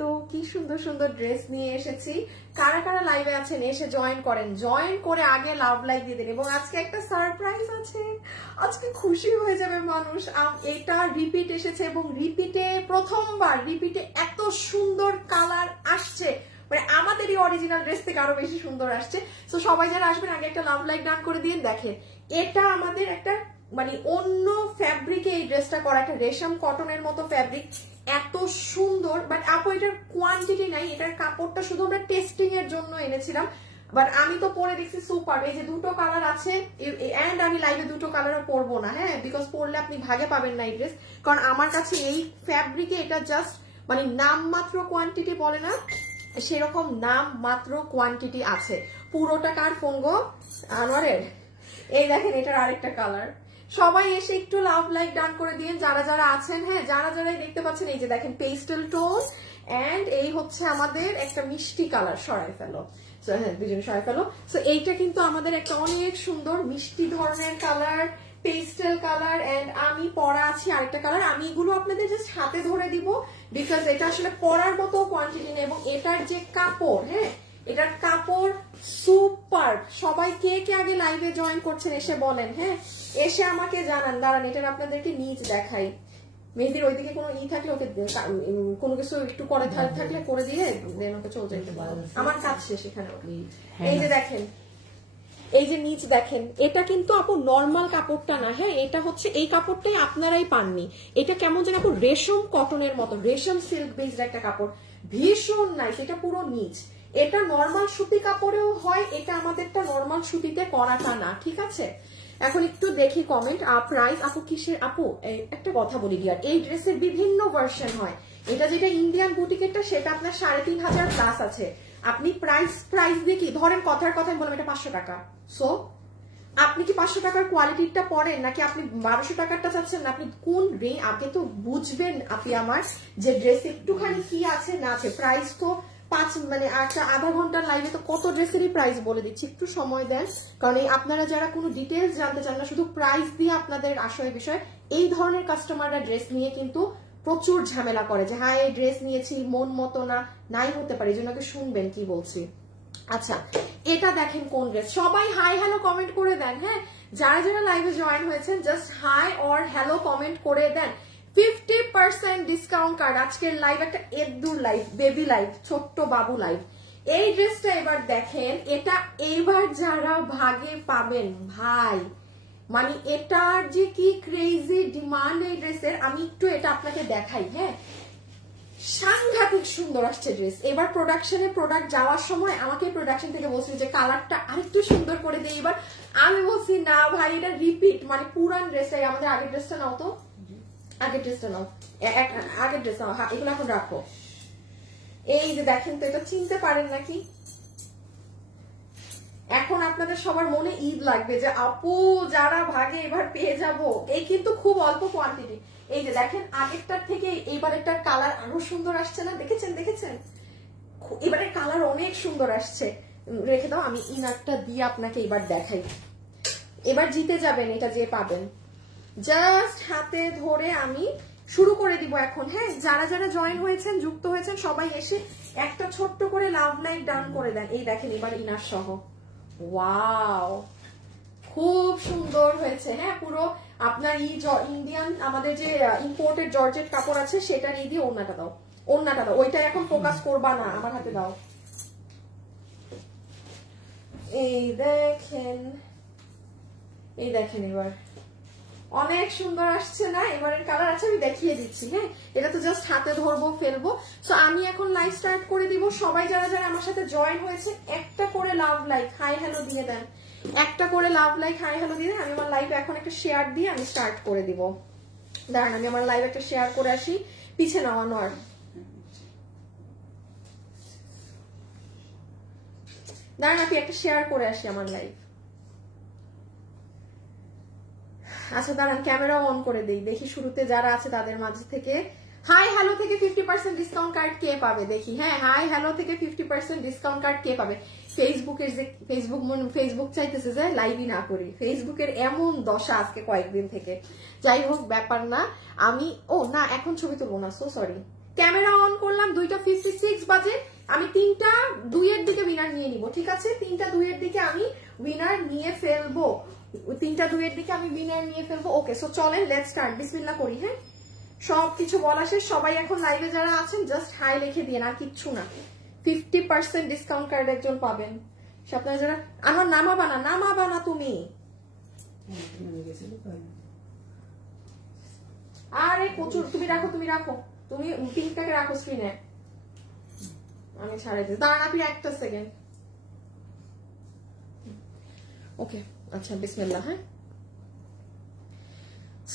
তো কি সুন্দর সুন্দর ড্রেস নিয়ে এসেছি। কারা কারা লাইভে আছেন এসে জয়েন করেন, জয়েন করে আগে লাভ লাইক দিয়ে দিন। এবং আজকে একটা সারপ্রাইজ আছে, আজকে খুশি হয়ে যাবে মানুষ। এটা রিপিট এসেছে এবং রিপিটে প্রথমবার রিপিটে এত সুন্দর কালার আসছে, মানে আমাদেরই অরিজিনাল ড্রেস থেকে আরো বেশি সুন্দর আসছে। তো সবাই যারা আসবেন আগে একটা লাভ লাইক ডান করে দিন। দেখেন এটা আমাদের একটা মানে অন্য ফ্যাব্রিকে এই ড্রেসটা করা, একটা রেশম কটনের মতো ফ্যাব্রিক, এত সুন্দর। বাট আপু এটার কোয়ান্টিটি নাই, এটার কাপড়টা শুধু আমরা টেস্টিং এর জন্য এনেছিলাম। বাট আমি তো পরে দেখছি সুপার। এই যে দুটো কালার আছে, এন্ড আমি লাইভে দুটো কালারও পরবো না, হ্যাঁ, বিকজ পরলে আপনি ভাগে পাবেন না এই ড্রেস। কারণ আমার কাছে এই ফ্যাব্রিকে এটা জাস্ট মানে নামমাত্র কোয়ান্টিটি বলে না, সেরকম নাম মাত্র কোয়ান্টিটি আছে। পুরোটা কার ফোনগো আনোয়ারের। এই দেখেন এটার আরেকটা কালার। সবাই এসে একটু লাভ লাইক ডান করে দিন যারা যারা আছেন। হ্যাঁ, যারা যারাই দেখতে পাচ্ছেন, এই যে দেখেন পেস্টেল টোন এন্ড এই হচ্ছে আমাদের একটা মিষ্টি কালার। সরাই ফেলো, হ্যাঁ দুজনে সরাই ফেলো। সো এইটা কিন্তু আমাদের একটা অনেক সুন্দর মিষ্টি ধরনের কালার, পেস্টেল কালার। এন্ড আমি পরা আছি আরেকটা কালার। আমি এগুলো আপনাদের জাস্ট হাতে ধরে দিব বিকজ এটা আসলে পরার মতো কোয়ান্টিটি নেই। এবং এটার যে কাপড়, হ্যাঁ এটার কাপড় সুপার। সবাই কে কে আগে লাইভে জয়েন করছেন এসে বলেন, হ্যাঁ এসে আমাকে জানান। দাঁড়ান এটার আপনাদেরকে নিচ দেখাই। মেহেদির ওইদিকে কোনো থাকলে ওকে কোনো কিছু একটু করে থাকলে করে দিয়ে দেন, ওকে চলে যাইতে পারো। আমার কাজ শেষ এখানে। এই যে দেখেন, এই যে নিচ দেখেন, এটা কিন্তু আপু নর্মাল কাপড়টা না, হ্যাঁ এটা হচ্ছে এই কাপড়টাই আপনারাই পাননি। এটা কেমন যেন আপু রেশম কটনের মতো, রেশম সিল্ক বেসড একটা কাপড়, ভীষণ নাইস। এটা পুরো নিচ, এটা নর্মাল সুতি কাপড়েও হয়, এটা আমাদেরটা নর্মাল সুতিতে করাটা না, ঠিক আছে। এখন একটু দেখি কমেন্ট। প্রাইস আপু কিসের? আপু একটা কথা বলি ডিয়ার, এই ড্রেসের বিভিন্ন ভার্সন হয়। এটা যেটা ইন্ডিয়ান বুটিকেরটা সেটা আপনার 3500 প্লাস আছে। আপনি প্রাইস দিয়ে কি ধরেন, কথার কথায় বললাম এটা 500 টাকা। সো আপনি কি 500 টাকার কোয়ালিটিটা পড়েন নাকি আপনি 1200 টাকারটা চাচ্ছেন? না আপনি কোন রে আগে তো বুঝবেন আপনি আমার যে ড্রেস একটুখানি কি আছে না আছে। প্রাইস তো মানে একটা আধা ঘন্টার লাইভে তো কত ড্রেসেরই প্রাইস বলে দিচ্ছি, একটু সময় দেন। কারণ এই আপনারা যারা কোনো ডিটেলস জানতে চান না, শুধু প্রাইস দিয়ে আপনাদের আসল বিষয়, এই ধরনের কাস্টমাররা ড্রেস নিয়ে কিন্তু প্রচুর ঝামেলা করে যে হ্যাঁ এই ড্রেস নিয়েছি মন মতো না, নাই হতে পারে। এই জন্য শুনবেন কি বলছি। আচ্ছা এটা দেখেন কোন ড্রেস। সবাই হাই হ্যালো কমেন্ট করে দেন, হ্যাঁ যারা যারা লাইভে জয়েন হয়েছেন just hi or hello comment করে দেন। 50% ডিসকাউন্ট কার্ড। আজকের লাইভ একটা এদ্দুর লাইভ, বেবি লাইভ, ছোট্ট বাবু লাইভ। এই ড্রেসটা এবার দেখেন, এটা এবার যারা ভাগে পাবেন ভাই, মানে এটার যে কি ক্রেজি ডিমান্ড এই ড্রেসের। আমি একটু এটা আপনাকে দেখাই, হ্যাঁ সাংঘাতিক সুন্দর আসছে ড্রেস। এবার প্রোডাকশনে প্রোডাক্ট যাওয়ার সময় আমাকে প্রোডাকশন থেকে বলছিল যে কালারটা আরেকটু সুন্দর করে দেই। এবার আমি বলছি না ভাই এটা রিপিট, মানে পুরান ড্রেসটাই। আমাদের আগের ড্রেসটা নাও তো, আগের ড্রেসটা নাও, আগের ড্রেস নাও, এগুলো এখন রাখো। এই যে দেখেন তো, এটা চিনতে পারেন নাকি? এখন আপনাদের সবার মনে ঈদ লাগবে যে আপু যারা ভাগে এবার পেয়ে যাব। এই কিন্তু খুব অল্প কোয়ান্টিটি। এই যে দেখেন আগেরটার থেকে এইবারেরটার কালার আরো সুন্দর আসছে না? দেখেছেন দেখেছেন? এবারের কালার অনেক সুন্দর আসছে। রেখে দাও, আমি ইনারটা দিয়ে আপনাকে এবার দেখাই। এবার জিতে যাবেন এটা যে পাবেন। জাস্ট হাতে ধরে আমি শুরু করে দিব এখন, হ্যাঁ যারা যারা জয়েন হয়েছেন যুক্ত হয়েছেন সবাই এসে একটা ছোট্ট করে লাভ লাইক ডান করে দেন। এই দেখেন এবার ইনার সহ, ওয়াও খুব সুন্দর হয়েছে। হ্যাঁ পুরো আপনার ইন্ডিয়ান আমাদের যে ইম্পোর্টেড জর্জেট কাপড় আছে সেটার এই দিয়ে ওড়নাটা দাও, ওড়নাটা দাও। ওইটা এখন ফোকাস করবা না, আমার হাতে দাও। এই দেখেন, এই দেখেন এবার অনেক সুন্দর আসছে না? এবারের কালার আছে আমি দেখিয়ে দিচ্ছি, হ্যাঁ এটা তো জাস্ট হাতে ধরবো ফেলবো। সো আমি এখন লাইভ স্টার্ট করে দিব। সবাই যারা যারা আমার সাথে জয়েন হয়েছে একটা করে লাভ লাইক হাই হ্যালো দিয়ে দেন, একটা করে লাভ লাইক হাই হ্যালো দিয়ে দেন। আমি আমার লাইভ এখন একটা শেয়ার দিয়ে আমি স্টার্ট করে দিব। দাঁড়ান আমি আমার লাইভ একটা শেয়ার করে আসি। পিছে নামানো আর দাঁড়ান আপনি একটা শেয়ার করে আসি আমার লাইভ। আচ্ছা দাঁড়ান ক্যামেরা অন করে দিই, দেখি শুরুতে যারা আছে তাদের মাঝে থেকে হাই হ্যালো থেকে 50% ডিসকাউন্ট কার্ড কে পাবে দেখি। হ্যাঁ হাই হ্যালো থেকে 50% ডিসকাউন্ট কার্ড কে পাবে? ফেসবুকের যে ফেসবুক চাইতেছে যে লাইভই না করি, ফেসবুকের এমন দশা আজকে কয়েকদিন থেকে। যাই হোক ব্যাপার না, আমি ও না এখন ছবি তুলবো না, সো সরি। ক্যামেরা অন করলাম, দুইটা 50 উইনার নিয়ে নিব, ঠিক আছে? 3টা 2-এর দিকে আমি উইনার নিয়ে ফেলবো, 3টা 2-এর দিকে আমি উইনার নিয়ে ফেলবো। ওকে, সো চলেন লেটস স্টার্ট, বিসমিল্লাহ করি। হ্যাঁ, সবকিছু বলা শেষ। সবাই এখন লাইভে যারা আছেন জাস্ট হাই লিখে দিয়ে, আর কিচ্ছু না। 50% ডিসকাউন্ট কার্ড একজন পাবেন। আপনারা যারা আমার নামাবা না তুমি, আরে প্রচুর। তুমি রাখো তুমি পিঙ্কটাকে রাখো স্ক্রিনে, আমি ছাড়াই দিই। দাঁড়ান আপনি একটা সেকেন্ড। ওকে, আচ্ছা বিসমিল্লাহ। হ্যাঁ,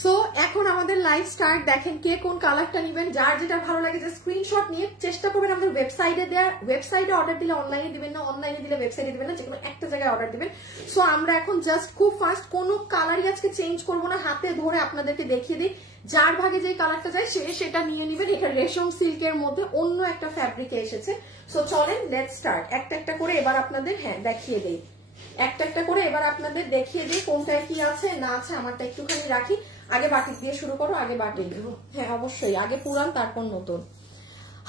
সো এখন আমাদের লাইভ স্টার্ট। দেখেন কে কোন কালারটা নেবেন, যার যেটা ভালো লাগে যে স্ক্রিনশট নিয়ে চেষ্টা করবেন আমাদের ওয়েবসাইটে দেওয়ার। ওয়েবসাইটে অর্ডার দিলে অনলাইনে দিবেন না, অনলাইনে দিলে ওয়েবসাইটে দিবেন না, যে কোনো একটা জায়গায় অর্ডার দিবেন। সো আমরা এখন জাস্ট খুব ফাস্ট কোনো কালারই আজকে চেঞ্জ করবো না, হাতে ধরে আপনাদেরকে দেখিয়ে দিই। যার ভাগে যে কালারটা যায় সে সেটা নিয়ে নেবেন। এটা রেশম সিল্কের মধ্যে অন্য একটা ফ্যাব্রিকে এসেছে। সো চলেন লেটস স্টার্ট। একটা একটা করে এবার আপনাদের দেখিয়ে দিই, একটা একটা করে এবার আপনাদের দেখিয়ে দিই কোনটায় কি আছে না আছে। আমারটা একটুখানি রাখি, আগে বাটিক দিয়ে শুরু করো, আগে বাটিক। হ্যাঁ অবশ্যই, আগে পুরান তারপর নতুন।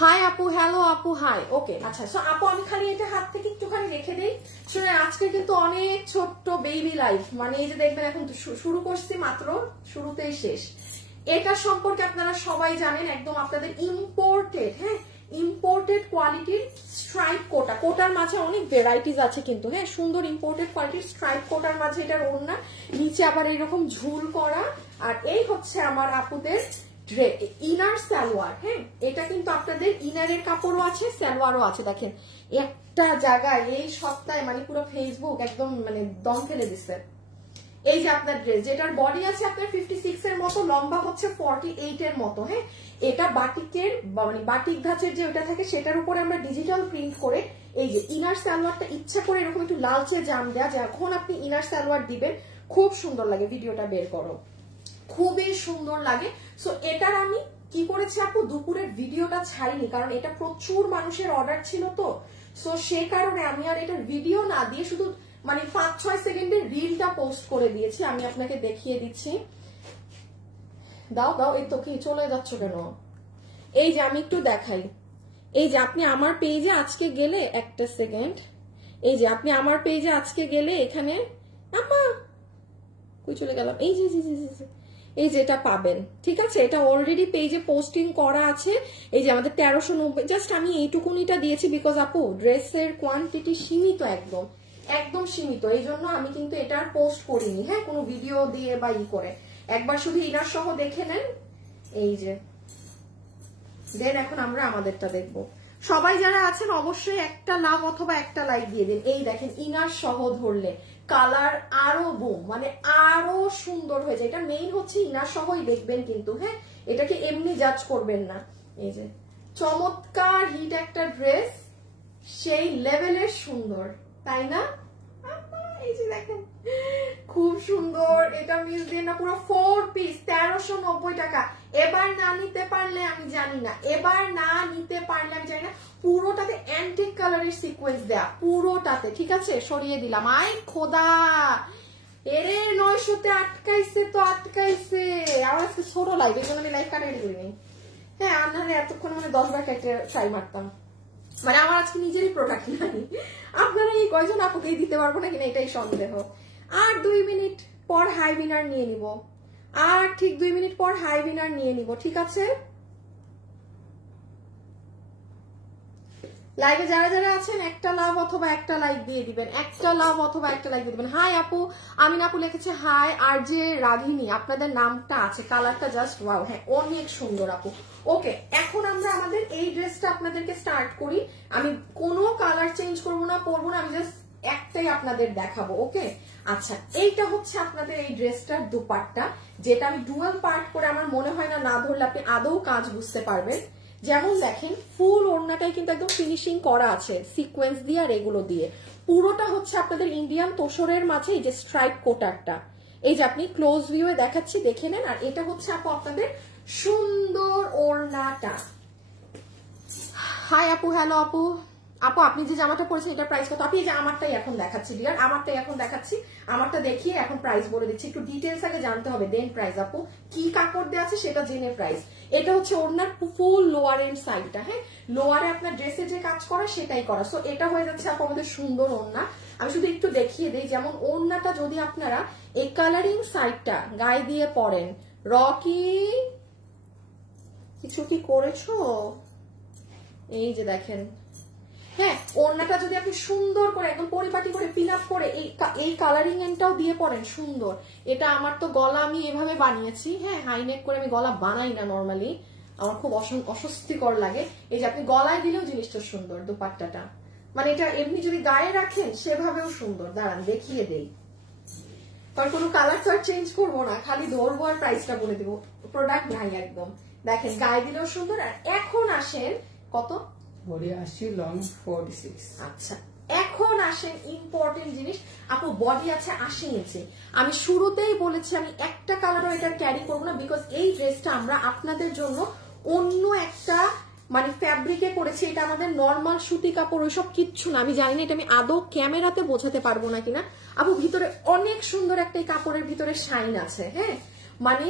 হাই আপু, হ্যালো আপু, হাই। ওকে, আচ্ছা সো আপু আমি খালি এটা হাত থেকে একটুখানি রেখে দিই। শুনে আজকে কিন্তু অনেক ছোট্ট বেবি লাইফ, মানে এই যে দেখবেন এখন শুরু করছি মাত্র, শুরুতেই শেষ। এটা সম্পর্কে আপনারা সবাই জানেন, একদম আপনাদের ইম্পোর্টেড, হ্যাঁ ইম্পোর্টেড কোয়ালিটির স্ট্রাইপ কোটা। কোটার মাঝে অনেক ভ্যারাইটিস আছে কিন্তু, হ্যাঁ সুন্দর ইম্পোর্টেড কোয়ালিটির স্ট্রাইপ কোটার মাঝে এটার ওড়না, নিচে আবার এইরকম ঝুল করা। আর এই হচ্ছে আমার আপুদের ইনার সালোয়ার। হ্যাঁ, এটা কিন্তু আপনাদের ইনারের কাপড়ও আছে, সালোয়ারও আছে। দেখেন একটা জায়গায় এই সপ্তাহে মানে পুরো ফেসবুক একদম মানে দম ফেলে দিচ্ছে। এই যে আপনার ড্রেস, যেটার বডি আছে আপনার 56 এর মতো, লম্বা হচ্ছে 48 এর মতো। হ্যাঁ, এটা বাটিকের মানে বাটিক ধাঁচের যে ওটা থাকে সেটার উপরে আমরা ডিজিটাল প্রিন্ট করে এই যে ইনার সালোয়ারটা ইচ্ছা করে এরকম একটু লালচে জাম দেয়া, যখন আপনি ইনার সালোয়ার দিবেন খুব সুন্দর লাগে। ভিডিওটা বের করো, খুবই সুন্দর লাগে। সো এটার আমি কি করেছি আপু, দুপুরের ভিডিওটা ছাড়িনি, কারণ এটা প্রচুর মানুষের অর্ডার ছিল তো। সো সেই কারণে আমি আর এটার ভিডিও না দিয়ে শুধু মানে 5-6 সেকেন্ডের রিলটা পোস্ট করে দিয়েছি। আমি আপনাকে দেখিয়ে দিচ্ছি, দাও দাও। এই তো কি চলে যাচ্ছ কেন? এই যে আমি একটু দেখাই, এই যে আপনি আমার পেজে আজকে গেলে, একটা সেকেন্ড, এই যে আপনি আমার পেজে আজকে গেলে এখানে আপা কই চলে গেলাম, এই যে এই যে এটা পাবেন, ঠিক আছে? এটা অলরেডি পেজে পোস্টিং করা আছে। এই যে আমাদের 1390, জাস্ট আমি এইটুকুনিটা দিয়েছি বিকজ আপু ড্রেসের কোয়ান্টিটি সীমিত, একদম একদম সীমিত, এই জন্য আমি কিন্তু এটা আর পোস্ট করিনি। হ্যাঁ, কোনো ভিডিও দিয়ে বা ই করে, একবার শুধু ইনার সহ দেখে নেন। এই যে দেন এখন আমরা আমাদেরটা দেখবো। সবাই যারা আছেন অবশ্যই একটা লাভ অথবা একটা লাইক দিয়ে দিন। এই দেখেন ইনার সহ ধরলে কালার আরো বুম, মানে আরো সুন্দর হয়ে যায়। এটা মেইন হচ্ছে ইনার সহই দেখবেন কিন্তু, হ্যাঁ এটাকে এমনি জাজ করবেন না। এই যে চমৎকার হিট একটা ড্রেস, সেই লেভেলের সুন্দর, তাই না? এই যে দেখেন খুব সুন্দর। এটা মিস দিয়ে না, পুরো 4 পিস 1390 টাকা। এবার না নিতে পারলে আমি জানি না, এবার না নিতে পারলে আমি জানি না। পুরোটাতে অ্যান্টিক কালারের সিকোয়েন্স দেয়া, পুরোটাতে, ঠিক আছে? সরিয়ে দিলাম। আই খোদা, এরে 900-তে আটকাইছে তো আটকাইছে। আমার আজকে ছোট লাইভ, এই জন্য আমি লাইভ কাটাকাটি করিনি। হ্যাঁ, আপনারা এতক্ষণ মানে 10 বার একটা ট্রাই মারতাম, মানে আমার আজকে নিজেরই প্রোডাক্ট নাই। আপনারা এই কয়জন আপুকেই দিতে পারবো না কিনা এটাই সন্দেহ। আর 2 মিনিট পর হাই উইনার নিয়ে নিব, আর ঠিক 2 মিনিট পর হাই উইনার নিয়ে নিব, ঠিক আছে? লাইভে যারা যারা আছেন একটা লাভ অথবা একটা লাইক দিয়ে দিবেন, একটা লাভ অথবা একটা লাইক দিয়ে দিবেন। হাই আপু, আমিন আপু লিখেছে হাই। আর যে রাগিনী আপনাদের নামটা আছে, কালারটা জাস্ট ওয়াও, হ্যাঁ অনেক সুন্দর আপু। ওকে, এখন আমরা আমাদের এই ড্রেসটা আপনাদেরকে স্টার্ট করি। আমি কোনো কালার চেঞ্জ করবো না, পরবো না, আমি জাস্ট একটাই আপনাদের দেখাবো। ওকে, আচ্ছা এইটা হচ্ছে আপনাদের এই ড্রেসটার দুপাট্টা, যেটা আমি ডুয়াল পার্ট করে আমার মনে হয় না ধরলে আপনি আদৌ কাজ বুঝতে পারবেন। যেমন দেখেন ফুল ওড়নাটাই কিন্তু একদম ফিনিশিং করা আছে সিকোয়েন্স দিয়ে আর এগুলো দিয়ে। পুরোটা হচ্ছে আপনাদের ইন্ডিয়ান তোষরের মাঝে এই যে স্ট্রাইপ কোটারটা, এই যে আপনি ক্লোজ ভিউয়ে দেখাচ্ছি, দেখে নেন। আর এটা হচ্ছে আপু আপনাদের সুন্দর ওড়নাটা। হাই আপু, হ্যালো আপু। আপু আপনি যে জামাটা পরেছেন এটার প্রাইস কত? আপনি এই যে আমারটাই এখন দেখাচ্ছি ডিয়ার, আমারটাই এখন দেখাচ্ছি, আমারটা দেখিয়ে এখন প্রাইস বলে দিচ্ছি। একটু ডিটেলস আগে জানতে হবে, দেন প্রাইস। আপু কি কাপড় দেওয়া আছে সেটা জেনে প্রাইস। এটা হচ্ছে ওড়নার ফুল লোয়ার এন্ড সাইডটা, হ্যাঁ লোয়ারে আপনার ড্রেসে যে কাজ করা সেটাই করা। সো এটা হয়ে যাচ্ছে আপু আমাদের সুন্দর ওড়না। আমি শুধু একটু দেখিয়ে দিই, যেমন ওড়নাটা যদি আপনারা এই কালারিং সাইডটা গায়ে দিয়ে পরেন, রকি কিছু কি করেছো, এই যে দেখেন, হ্যাঁ ওড়নাটা যদি আপনি সুন্দর করে একদম পরিপাটি করে পিন আপ করে এই কালারিং এন্ডটাও দিয়ে পরেন সুন্দর। এটা আমার তো গলা আমি এভাবে বানিয়েছি, হ্যাঁ হাই নেক করে আমি গলা বানাই না নর্মালি, আমার খুব অস্বস্তিকর লাগে। এই যে আপনি গলায় দিলেও জিনিসটা সুন্দর, দোপাট্টাটা মানে এটা এমনি যদি গায়ে রাখেন সেভাবেও সুন্দর। দাঁড়ান দেখিয়ে দেই, কারণ কোনো কালার তো আর চেঞ্জ করবো না, খালি ধরবো আর প্রাইসটা বলে দেবো, প্রোডাক্ট নাই একদম। দেখেন গায়ে দিলেও সুন্দর। আর এখন আসেন কত, বডি 80, লং 46। আচ্ছা এখন আসেন ইম্পর্টেন্ট জিনিস, আপু বডি আছে 80 ইঞ্চি। আমি শুরুতেই বলেছি আমি একটা কালারও এটার ক্যারি করবো না, বিকজ এই ড্রেসটা আমরা আপনাদের জন্য অন্য একটা মানে ফ্যাব্রিকে করেছি। এটা আমাদের নর্মাল সুতি কাপড় ওইসব কিচ্ছু না। আমি জানি না এটা আমি আদৌ ক্যামেরাতে বোঝাতে পারবো না কিনা। আপু ভিতরে অনেক সুন্দর একটা এই কাপড়ের ভিতরে শাইন আছে, হ্যাঁ মানে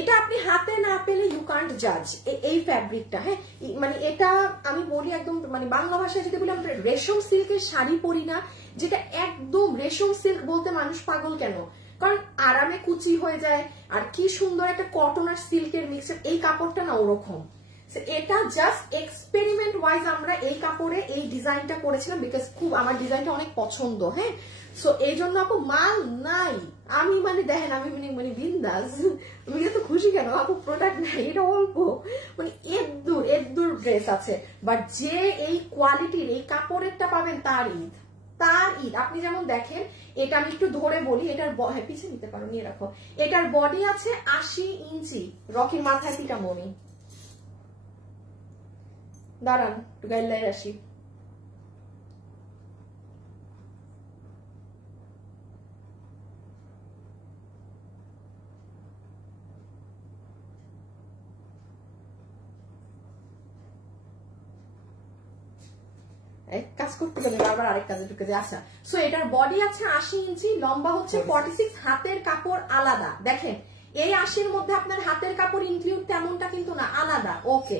এটা আপনি হাতে না পেলে ইউ কান্ট জাজ এই ফ্যাব্রিকটা, হ্যাঁ মানে এটা আমি বলি একদম মানে বাংলা ভাষায় যদি বলি আমরা রেশম সিল্কের শাড়ি পরি না, যেটা একদম রেশম সিল্ক বলতে মানুষ পাগল কেন, কারণ আরামে কুচি হয়ে যায় আর কি সুন্দর একটা কটন আর সিল্কের মিক্সচার। এই কাপড়টা না ওরকম, এটা জাস্ট এক্সপেরিমেন্ট ওয়াইজ আমরা এই কাপড়ে এই ডিজাইনটা করেছিলাম, বিকজ খুব আমার ডিজাইনটা অনেক পছন্দ, হ্যাঁ সো এই জন্য আপু মাল নাই। আমি মানে দেখেন আমি মানে বিন্দাস, আমি এত খুশি কেন আপু, প্রোডাক্ট নাই, এটা অল্প মানে এদ্দুর ড্রেস আছে, বাট যে এই কোয়ালিটির এই কাপড়েরটা পাবেন তার ঈদ। আপনি যেমন দেখেন এটা আমি একটু ধরে বলি, এটার পিছিয়ে নিতে পারো, নিয়ে রাখো। এটার বডি আছে 80 ইঞ্চি, রকির মাথায় পিটা মনি, দাঁড়ান একটু গাইডলাইন আসি। কাজ করতে গেলে বারবার আরেক কাজে ঢুকে যায়। আচ্ছা সো এটার বডি আছে 80 ইঞ্চি, লম্বা হচ্ছে 46, হাতের কাপড় আলাদা। দেখেন এই 80-র মধ্যে আপনার হাতের কাপড় ইনক্লুড তেমনটা কিন্তু না, আলাদা। ওকে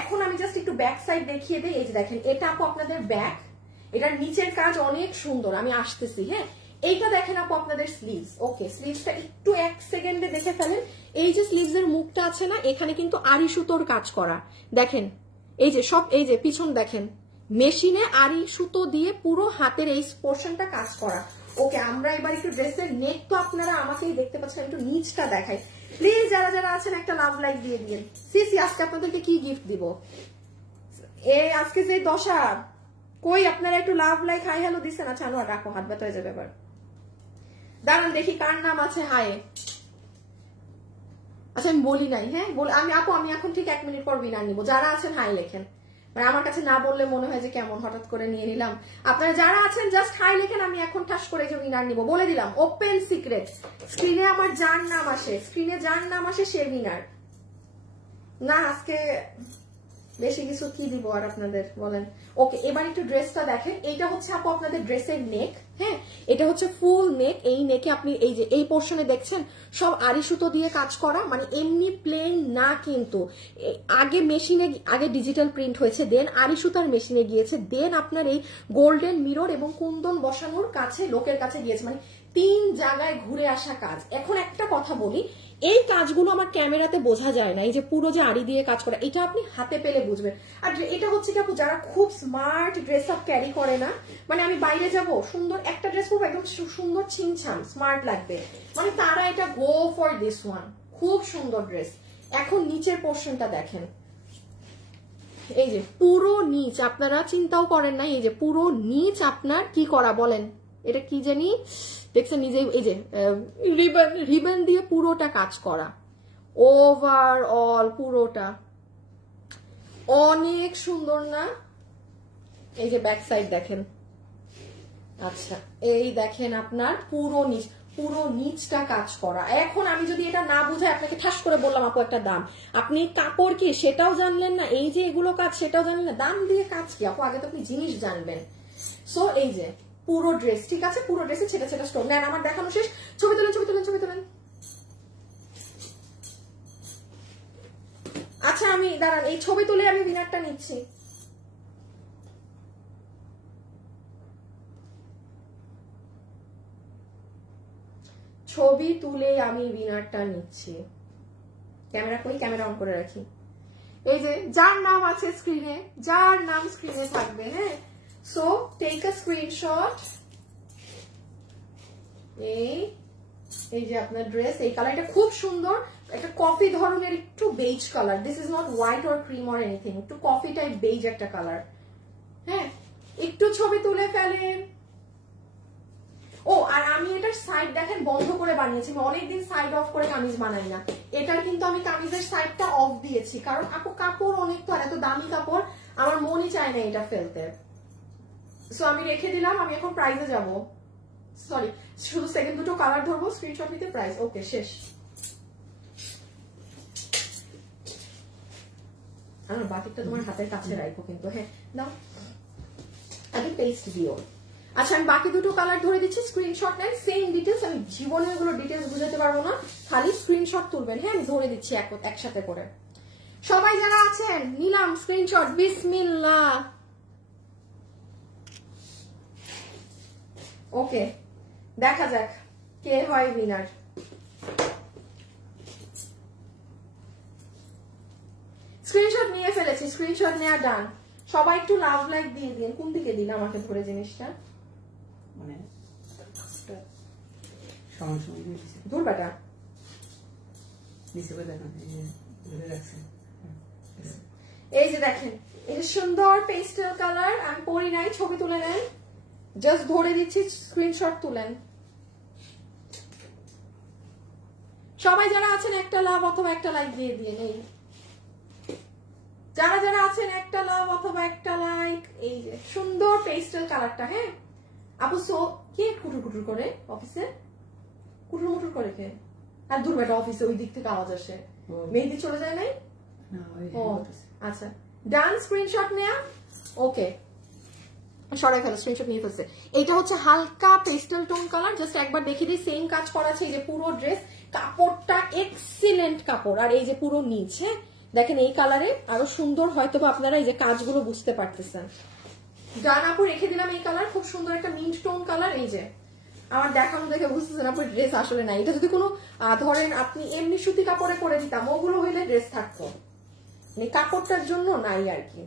এখন আমি জাস্ট একটু ব্যাক সাইড দেখিয়ে দিই। এই যে দেখেন এটা আপু আপনাদের ব্যাক, এটার নিচের কাজ অনেক সুন্দর, আমি আসতেছি, হ্যাঁ এইটা দেখেন আপু আপনাদের স্লিভস। ওকে স্লিভসটা একটু 1 সেকেন্ডে দেখে ফেলেন। এই যে স্লিভস এর মুখটা আছে না, এখানে কিন্তু আড়ি সুতোর কাজ করা, দেখেন এই যে সব, এই যে পিছন দেখেন মেশিনে আড়ি সুতো দিয়ে পুরো হাতের এই পোর্শনটা কাজ করা। ওকে আমরা এবার একটু ড্রেসের নেক তো আপনারা আমাকেই দেখতে পাচ্ছেন, একটু নিচটা দেখাই প্লিজ। যারা যারা আছেন একটা লাভ লাইক দিয়ে দিন। সিসি আজকে আপনাদেরকে কি গিফট দিব, এই আজকে যে দশা কই আপনারা একটু লাভ লাইক হাই হ্যালো দিচ্ছেন। আচ্ছা আনোয়ার রাখো, হাত ব্যথা হয়ে যাবে এবার। দাঁড়ান দেখি কার নাম আছে হাই। আচ্ছা আমি বলি নাই, হ্যাঁ আমি আপু আমি এখন ঠিক 1 মিনিট পর উইনার নিব। যারা আছেন হাই লেখেন, মানে আমার কাছে না বললে মনে হয় যে কেমন হঠাৎ করে নিয়ে নিলাম। আপনারা যারা আছেন জাস্ট হাই লেখেন, আমি এখন ঠাস করে যে উইনার নিব বলে দিলাম। ওপেন সিক্রেট, স্ক্রিনে আমার যার নাম আসে, স্ক্রিনে যার নাম আসে সে উইনার। না আজকে বেশি কিছু কি দিব আর আপনাদের বলেন। ওকে এবার একটু ড্রেসটা দেখেন, এইটা হচ্ছে আপু আপনাদের ড্রেসের নেক, হ্যাঁ এটা হচ্ছে ফুল নেক। এই নেকে আপনি এই যে এই পোর্শনে দেখছেন সব আড়ি সুতো দিয়ে কাজ করা, মানে এমনি প্লেন না কিন্তু। আগে মেশিনে আগে ডিজিটাল প্রিন্ট হয়েছে, দেন আড়ি সুতার মেশিনে গিয়েছে, দেন আপনার এই গোল্ডেন মিরর এবং কুন্দন বসানোর কাছে লোকের কাছে গিয়েছে, মানে 3 জায়গায় ঘুরে আসা কাজ। এখন একটা কথা বলি, এই কাজগুলো আমার ক্যামেরাতে বোঝা যায় না, এই যে পুরো যে আড়ি দিয়ে কাজ করা, এটা আপনি হাতে পেলে বুঝবেন। আর এটা হচ্ছে কি আপু যারা খুব স্মার্ট ড্রেস আপ ক্যারি করে না, মানে আমি বাইরে যাব সুন্দর একটা ড্রেস পরবো একদম সুন্দর ছিমছাম স্মার্ট লাগবে, মানে তারা এটা গো ফর দিস ওয়ান, খুব সুন্দর ড্রেস। এখন নিচের পোর্শনটা দেখেন, এই যে পুরো নিচ আপনারা চিন্তাও করেন না, এই যে পুরো নিচ আপনার কি করা বলেন, এটা কি জানি দেখছেন নিজে, এই যে রিবন দিয়ে পুরোটা কাজ করা, ওভারঅল পুরোটা অনেক সুন্দর না। এই যে ব্যাক সাইড দেখেন, আচ্ছা এই দেখেন আপনার পুরো নিচটা কাজ করা। এখন আমি যদি এটা না বুঝাই আপনাকে ঠাস করে বললাম আপু একটা দাম, আপনি কাপড় কি সেটাও জানলেন না, এই যে এগুলো কাজ সেটাও জানলেন না, দাম দিয়ে কাজ কি আপু, আগে তো আপনি জিনিস জানবেন। সো এই যে পুরো ড্রেস, ঠিক আছে পুরো ড্রেসে ছেটা ছেটা স্টোন। নেন আমার দেখানো শেষ, ছবি তোলেন ছবি তোলেন ছবি তোলেন। আচ্ছা আমি দাঁড়ান, এই ছবি তুলে আমি উইনারটা নিচ্ছি। ছবি তুলে আমি উইনারটা নিচ্ছি। ক্যামেরা কই, ক্যামেরা অন করে রাখি। এই যে যার নাম আছে স্ক্রিনে, যার নাম স্ক্রিনে থাকবে, হ্যাঁ। So take a screenshot. এই যে আপনার ড্রেস, এই কালারটা খুব সুন্দর, একটা কফি ধরনের একটু beige colour. This is not white or cream or anything, একটু কফি টাইপ বেজ একটা কালার, হ্যাঁ। একটু ছবি তুলে ফেলেন। ও আর আমি এটার সাইড দেখেন বন্ধ করে বানিয়েছি, আমি অনেকদিন সাইড অফ করে কামিজ বানাই না। এটার কিন্তু আমি কামিজের সাইডটা অফ দিয়েছি, কারণ আপু কাপড় অনেক, তো আর এত দামি কাপড় আমার মনই চায় না এটা ফেলতে। সো আমি রেখে দিলাম। আমি এখন প্রাইজে যাব, সরি শুধু সেকেন্ড দুটো কালার ধরবো, স্ক্রিনশট নিতে প্রাইস। ওকে শেষ। আমার বাকিটা তোমার হাতের কাছে রাখবো কিন্তু, হ্যাঁ দাও আগে পেস্ট দিও। আচ্ছা আমি বাকি দুটো কালার ধরে দিচ্ছি, স্ক্রিনশট নেন। সেম ডিটেলস, আমি জীবনে ওগুলো ডিটেলস বুঝাতে পারবো না, খালি স্ক্রিনশট তুলবেন, হ্যাঁ আমি ধরে দিচ্ছি একসাথে করে। সবাই যারা আছেন নিলাম স্ক্রিনশট, বিসমিল্লাহ। ওকে দেখা যাক কে হয় উইনার। স্ক্রিনশট নিয়ে ফেলেছি, স্ক্রিনশট নেওয়া ডান। সবাই একটু লাভ লাইক দিয়ে দিন। কোন দিকে দিন আমাকে ধরে জিনিসটা, মানে সমান সমান দূর বেটা নিচে করে দেখেন, ধরে রাখছেন। এই যে দেখেন, এই যে সুন্দর পেস্টেল কালার, আমি পরি নাই, ছবি তুলে নেন। জাস্ট ধরে দিচ্ছি, স্ক্রিনশট তুলেন। সবাই যারা আছেন একটা লাভ অথবা একটা লাইক দিয়ে দিয়ে নেই। যারা যারা আছেন একটা লাভ অথবা একটা লাইক। এই যে সুন্দর পেস্টেল কালারটা, হ্যাঁ আপু। সো কে কুটুর কুটুর করে অফিসে, কুটুর মুটুর করে কে? আর দূর বেটা, অফিসে ওই দিক থেকে আওয়াজ আসে। মেহেদি চলে যায় নাই? ও আচ্ছা, ডান। স্ক্রিনশট নেয়া। ওকে সরাই ফেলো, স্ক্রিনশট নিয়ে ফেলছে। এইটা হচ্ছে হালকা পেস্টেল টোন কালার। জাস্ট একবার দেখিয়ে দিই, সেম কাজ করা আছে। এই যে পুরো ড্রেস, কাপড়টা এক্সিলেন্ট কাপড়, আর এই যে পুরো নিচ, হ্যাঁ দেখেন এই কালারে আরো সুন্দর। হয়তো আপনারা এই যে কাজগুলো বুঝতে পারতেছেন। ডান আপু, রেখে দিলাম এই কালার, খুব সুন্দর একটা মিন্ট টোন কালার। এই যে আমার দেখানো দেখে বুঝতেছেন আপু ড্রেস আসলে নাই। এটা যদি কোনো ধরেন আপনি এমনি সুতি কাপড়ে করে দিতাম, ওগুলো হইলে ড্রেস থাকতো, মানে কাপড়টার জন্য নাই আর কি।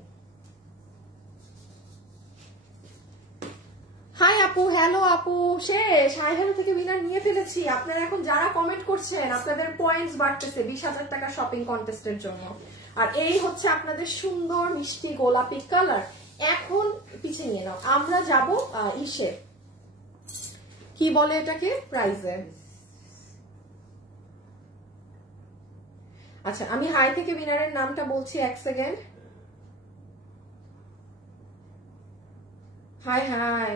হাই আপু, হ্যালো আপু, শেষ। হাই হ্যালো থেকে উইনার নিয়ে ফেলেছি। আপনারা এখন যারা কমেন্ট করছেন, আপনাদের পয়েন্টস বাড়তেছে 20,000 টাকা শপিং কন্টেস্টের জন্য। আর এই হচ্ছে আপনাদের সুন্দর মিষ্টি গোলাপি কালার। এখন পিছিয়ে নিয়ে নাও, আমরা যাব ইসে, কি বলে এটাকে, প্রাইজে। আচ্ছা আমি হাই থেকে উইনারের নামটা বলছি, এক সেকেন্ড। হাই হাই,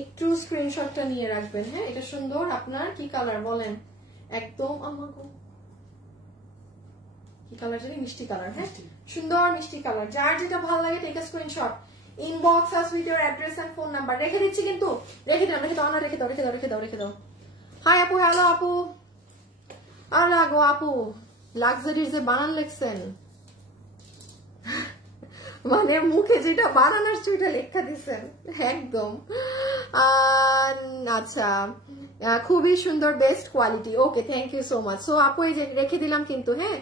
একটু স্ক্রিনশটটা নিয়ে রাখবেন, হ্যাঁ। এটা সুন্দর। আপনার কি কালার বলেন? একদম আমাকে কি কালার জানি, মিষ্টি কালার, হ্যাঁ সুন্দর মিষ্টি কালার। যার যেটা ভালো লাগে take a screenshot, inbox us with your address and phone number. রেখে দিচ্ছি কিন্তু, রেখে দাও, রেখে দাও না, রেখে দাও, রেখে দাও, রেখে দাও, রেখে দাও। হাই আপু, হ্যালো আপু। আর লাগো আপু, লাক্সারির যে বানান লিখছেন, মানে মুখে যেটা বানানোর সেটা লেখা দিচ্ছেন একদম। আচ্ছা খুবই সুন্দর, best quality. Okay thank you so much. So আপু এই যে রেখে দিলাম কিন্তু, হ্যাঁ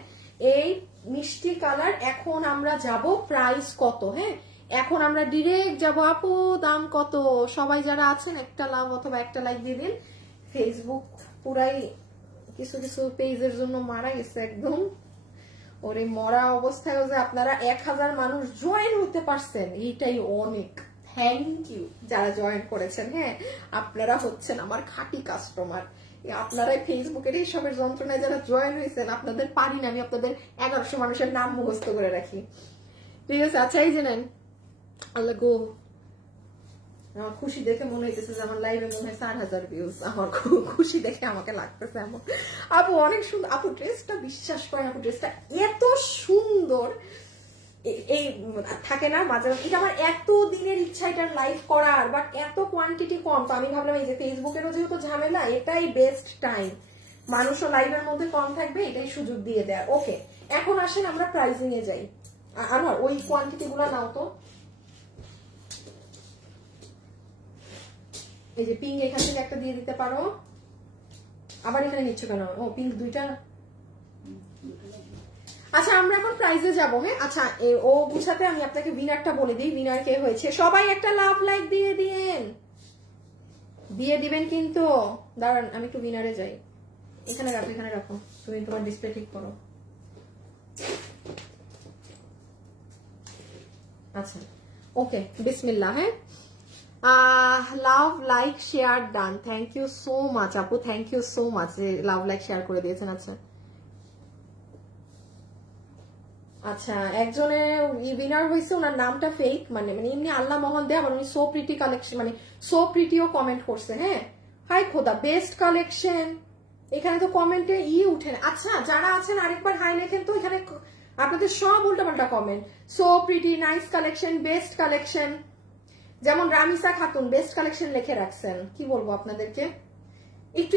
এই মিষ্টি কালার। এখন আমরা যাব প্রাইস কত, হ্যাঁ এখন আমরা ডিরেক্ট যাব। আপু দাম কত? সবাই যারা আছেন একটা লাভ অথবা একটা লাইক দিয়ে দিন। ফেসবুক পুরাই কিছু কিছু পেজের জন্য মারা গেছে একদম। ওরে মরা অবস্থায় যে আপনারা 1000 মানুষ জয়েন হতে পারছেন, এইটাই অনেক। থ্যাংক ইউ যারা জয়েন করেছেন, হ্যাঁ আপনারা হচ্ছেন আমার খাঁটি কাস্টমার। আপনারাই ফেসবুকের এইসবের যন্ত্রণায় যারা জয়েন হয়েছেন, আপনাদের পারি না আমি আপনাদের 1100 মানুষের নাম মুখস্থ করে রাখি, ঠিক আছে। আচ্ছা এই জানেন আল্লাহ গো, আমার খুশি দেখে মনে হইতেছে যে আমার লাইভে মনে হয় 4000 ভিউজ। আমার খুশি দেখে আমাকে লাগতেছে এমন। আপু অনেক সুন্দর আপু ড্রেসটা, বিশ্বাস করেন আপু ড্রেসটা এত সুন্দর, এই থাকে না মাঝে, এটা আমার এত দিনের ইচ্ছা এটার লাইভ করার, বাট এত কোয়ান্টিটি কম, তো আমি ভাবলাম এই যে ফেসবুকেরও যেহেতু ঝামেলা, এটাই বেস্ট টাইম, মানুষও লাইভের মধ্যে কম থাকবে, এটাই সুযোগ দিয়ে দেয়। ওকে, এখন আসেন আমরা প্রাইজিং এ যাই। আমার ওই কোয়ান্টিটি গুলা নাও তো, এই যে পিঙ্ক এখান থেকে একটা দিয়ে দিতে পারো, আবার এখানে নিচ্ছ কেন? ও পিঙ্ক দুইটা। আচ্ছা আমরা এখন প্রাইজে যাবো। হ্যাঁ আচ্ছা, ও বুঝাতে আমি আপনাকে উইনারটা বলে দিই, উইনার কে হয়েছে। সবাই একটা লাভ লাইক দিয়ে দিবেন কিন্তু। দাঁড়ান আমি একটু উইনারে যাই, এখানে রাখো, এখানে রাখো, তুমি তোমার ডিসপ্লে ঠিক করো। আচ্ছা ওকে, বিসমিল্লাহ। হ্যাঁ, love like share done, thank you so much আপু, thank you so much love like share করে দিয়েছেন। আচ্ছা আচ্ছা, একজনের উইনার হয়েছে, ওনার নামটা ফেক, মানে এমনি আল্লাহ মোহন দে, আবার উনি সো প্রিটি কালেকশন, মানে সো প্রিটিও কমেন্ট করছে। হ্যাঁ, হাই খোদা, বেস্ট কালেকশন, এখানে তো কমেন্টে উঠে না। আচ্ছা যারা আছেন আরেকবার হাই লেখেন তো, এখানে আপনাদের সব উল্টাপাল্টা comment. So pretty, nice collection, best collection, যেমন রামিসা খাতুন বেস্ট কালেকশন লিখে রাখছেন। কি বলবো আপনাদেরকে,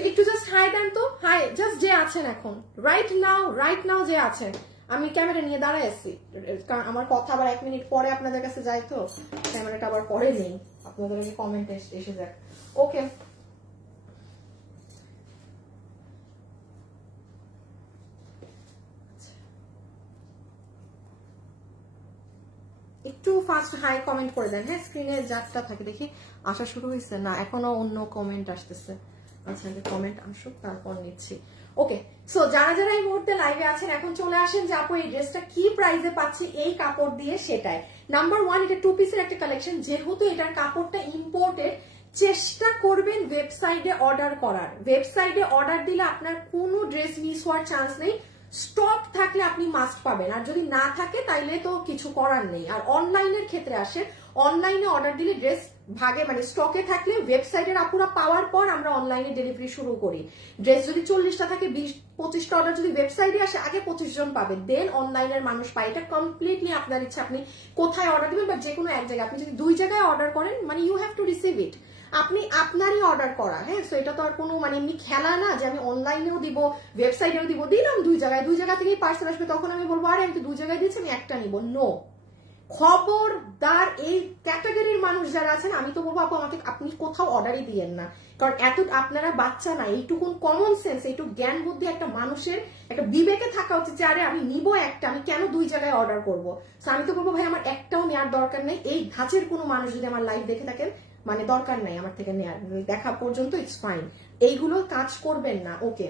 একটু জাস্ট হাই দেন তো, হাই জাস্ট যে আছেন এখন রাইট নাও যে আছেন। আমি ক্যামেরা নিয়ে দাঁড়ায় আছি, কারণ আমার কথা আবার 1 মিনিট পরে আপনাদের কাছে যায়, তো ক্যামেরাটা আবার পরে নেই, আপনাদের আগে কমেন্ট এসে যাক। ওকে, একটু ফাস্ট হাই কমেন্ট করে দেন। হ্যাঁ, স্ক্রিনে যারটা থাকে দেখি আসা শুরু হয়েছে না, এখনো অন্য কমেন্ট আসতেছে। আচ্ছা কমেন্ট আসুক তারপর নিচ্ছি। ওকে, সো যারা যারা এই মুহূর্তে লাইভে আছেন এখন চলে আসেন যে আপু এই ড্রেসটা কি প্রাইসে পাচ্ছি এই কাপড় দিয়ে, সেটাই। নাম্বার 1, এটা 2 পিসের একটা কালেকশন, যেহেতু এটার কাপড়টা ইম্পোর্টেড, চেষ্টা করবেন ওয়েবসাইটে অর্ডার করার। ওয়েবসাইটে অর্ডার দিলে আপনার কোনো ড্রেস মিস হওয়ার চান্স নেই, স্টক থাকলে আপনি মাস্ট পাবেন, আর যদি না থাকে তাইলে তো কিছু করার নেই। আর অনলাইনের ক্ষেত্রে আসে, অনলাইনে অর্ডার দিলে ড্রেস ভাগে, মানে স্টকে থাকলে ওয়েবসাইটের আপুরা পাওয়ার পর আমরা অনলাইনে ডেলিভারি শুরু করি। ড্রেস যদি 40টা থাকে, 20-25টা অর্ডার যদি ওয়েবসাইটে আসে, আগে 25 জন পাবে, দেন অনলাইনের মানুষ পায়। এটা কমপ্লিটলি আপনার ইচ্ছা, আপনি কোথায় অর্ডার দিবেন, বা যে কোনো এক জায়গায়। আপনি যদি 2 জায়গায় অর্ডার করেন, মানে you have to receive it, আপনি আপনারই অর্ডার করা। হ্যাঁ, সো এটা তো আর কোনো মানে এমনি খেলা না যে আমি অনলাইনেও দিব ওয়েবসাইটেও দিব, দিলাম 2 জায়গায়, 2 জায়গা থেকেই পার্সেল আসবে, তখন আমি বলবো আরে আমি তো 2 জায়গায় দিচ্ছি, আমি একটা নিব। নো, খবরদার, এই ক্যাটাগরির মানুষ যারা আছেন আমি তো বলবো আপু আমাকে আপনি কোথাও অর্ডারই দিয়েন না, কারণ এত আপনারা বাচ্চা না, এইটুকুন কমন সেন্স, এইটুকু জ্ঞান বুদ্ধি একটা মানুষের একটা বিবেকে থাকা উচিত যে আরে আমি নিব একটা, আমি কেন 2 জায়গায় অর্ডার করবো। আমি তো বলবো ভাই আমার একটাও নেওয়ার দরকার নেই। এই ধাঁচের কোনো মানুষ যদি আমার লাইভ দেখে থাকেন, মানে দরকার নাই আমার থেকে নেওয়ার, দেখা পর্যন্ত ইটস ফাইন, এইগুলো কাজ করবেন না। ওকে,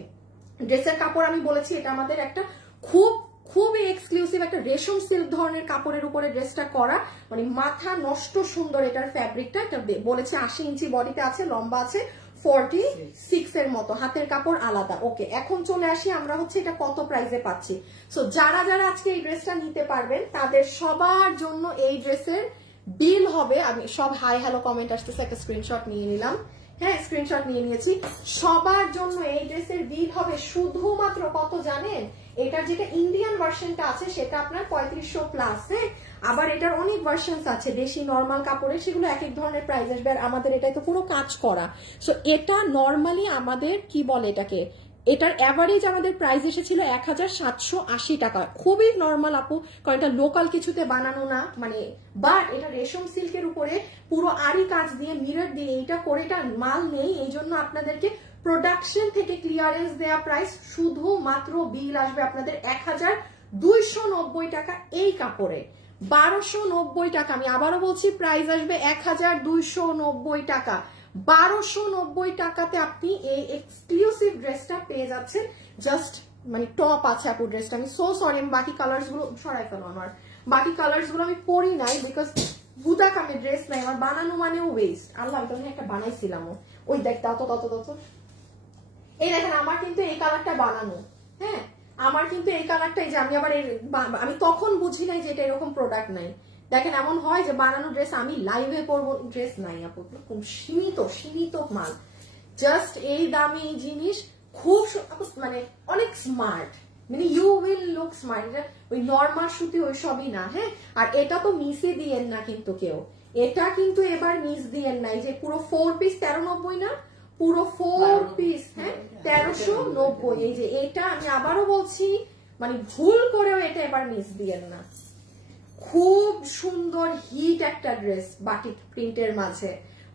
ড্রেসের কাপড় আমি বলেছি এটা আমাদের একটা খুবই এক্সক্লুসিভ একটা রেশম সিল্ক ধরনের কাপড়ের উপরে ড্রেসটা করা, মানে মাথা নষ্ট সুন্দর এটার ফ্যাব্রিকটা। এটা বলেছে 80 ইঞ্চি বডিতে আছে, লম্বা আছে 46 এর মতো, হাতের কাপড় আলাদা। ওকে, এখন চলে আসি আমরা হচ্ছে এটা কত প্রাইসে পাচ্ছি। সো যারা যারা আজকে এই ড্রেসটা নিতে পারবেন তাদের সবার জন্য এই ড্রেসের বিল হবে, আমি সব হাই হ্যালো কমেন্ট আসতেছে, একটা স্ক্রিনশট নিয়ে নিলাম। হ্যাঁ, স্ক্রিনশট নিয়ে নিয়েছি। সবার জন্য এই ড্রেসের বিল হবে শুধুমাত্র কত জানেন, এটার যেটা ইন্ডিয়ান ভার্সনটা আছে সেটা আপনার 3500 প্লাস। হ্যাঁ, আবার এটার অনেক ভার্সনস আছে বেশি নরমাল কাপড়ের, সেগুলো এক এক ধরনের প্রাইস আসবে। আর আমাদের এটাই তো পুরো কাজ করা, সো এটা নর্মালি আমাদের কি বলে এটাকে, এটার অ্যাভারেজ আমাদের প্রাইস এসেছিল 1780 টাকা, খুবই নর্মাল আপু, কারণ এটা লোকাল কিছুতে বানানো না, মানে বাট এটা রেশম সিল্কের উপরে পুরো আরি কাজ দিয়ে মিরর দিয়ে এটা করে, এটা মাল নেই, এই জন্য আপনাদেরকে প্রোডাকশন থেকে ক্লিয়ারেন্স দেয়া প্রাইস, শুধুমাত্র বিল আসবে আপনাদের 1290 টাকা এই কাপড়ে, 1290 টাকা। আমি আবারও বলছি প্রাইস আসবে 1290 টাকা। 1290 টাকাতে আপনি এই এক্সক্লুসিভ ড্রেসটা পেয়ে যাচ্ছেন। জাস্ট মানে টপ আছে আপু ড্রেসটা, আমি সো সরি, আমি বাকি কালার্স গুলো সরাই ফেলো, আমার বাকি কালার্স গুলো আমি পরি নাই, বিকজ বুদা কামে ড্রেস নাই আমার, বানানো মানেও ওয়েস্ট। আল্লাহ, আমি তখন একটা বানাইছিলাম, ওই দেখ তত এই দেখেন আমার কিন্তু এই কালারটা বানানো। হ্যাঁ, আমার কিন্তু এই কালারটা, এই যে আমি আবার আমি তখন বুঝি নাই যে এটা এরকম প্রোডাক্ট নাই। দেখেন এমন হয় যে বানানো ড্রেস আমি লাইভে পরবো, ড্রেস নাই আপু, খুব সীমিত মাল, জাস্ট এই দামি এই জিনিস, খুব মানে অনেক স্মার্ট, মানে ইউ উইল লুক স্মার্ট। ওই নর্মাল সুতি ওই সবই না, হ্যাঁ। আর এটা তো মিসে দিয়েন না কিন্তু কেউ, এটা কিন্তু এবার মিস দিয়েন না। এই যে পুরো 4 পিস 1390 না, পুরো 4 পিস, হ্যাঁ 1390। এই যে এটা আমি আবারও বলছি, মানে ভুল করেও এটা এবার মিস দিয়েন না। খুব সুন্দর হিট একটা ড্রেস বাটিক প্রিন্টের মাঝে।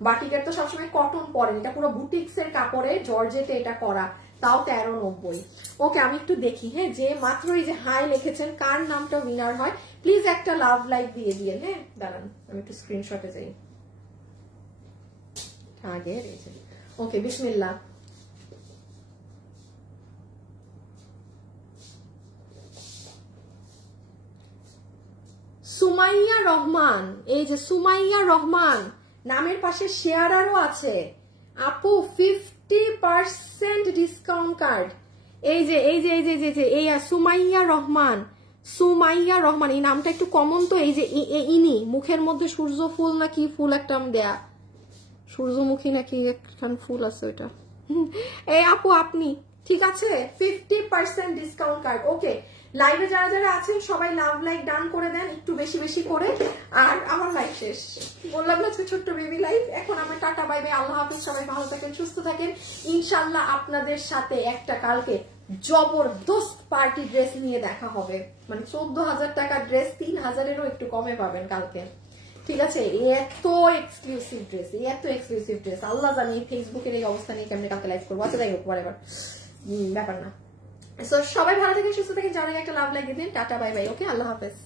বাটিকের তো সবসময় কটন পরেন, এটা পুরো বুটিক্স এর কাপড়ে জর্জেটে এটা করা, তাও 1390। ওকে আমি একটু দেখি, হ্যাঁ যে মাত্র এই যে হাই লিখেছেন কার নামটা উইনার হয় প্লিজ একটা লাভ লাইক দিয়ে দিয়ে। হ্যাঁ দাঁড়ান আমি একটু স্ক্রিনশটে যাই আগে। ওকে বিসমিল্লাহ। সুমাইয়া রহমান, এই যে সুমাইয়া রহমান নামের পাশে শেয়ারারও আছে আপু, 50% ডিসকাউন্ট কার্ড। এই যে এই যে এই যে এই যে এই সুমাইয়া রহমান, সুমাইয়া রহমান এই নামটা একটু কমন তো। এই যে ইনি মুখের মধ্যে সূর্য ফুল না কি ফুল একটা দেয়া, সূর্যমুখী নাকি একখান ফুল আছে ওইটা। এই আপু আপনি ঠিক আছে, 50% ডিসকাউন্ট কার্ড। ওকে লাইভে যারা যারা আছেন সবাই লাভ লাইক ডান করে দেন একটু বেশি বেশি করে। আর আমার লাইভ শেষ, বললাম না ছোট্ট বেবি লাইভ। এখন আমার টাটা বাই বাই, আল্লাহ হাফিজ, সবাই ভালো থাকেন সুস্থ থাকেন। ইনশাল্লাহ আপনাদের সাথে একটা কালকে জবরদস্ত পার্টি ড্রেস নিয়ে দেখা হবে, মানে 14,000 টাকার ড্রেস 3,000-এরও একটু কমে পাবেন কালকে, ঠিক আছে। এত এক্সক্লুসিভ ড্রেস, এত এক্সক্লুসিভ ড্রেস, আল্লাহ জানি ফেসবুকের এই অবস্থা নিয়ে কেমনি কালকে লাইভ করবো। আচ্ছা যাই হোক এবার ব্যাপার না। সবাই ভালো থেকে সুস্থ থেকে জানাই একটা লাভ লাগিয়ে দিন। টাটা বাই বাই, ওকে আল্লাহ হাফেজ।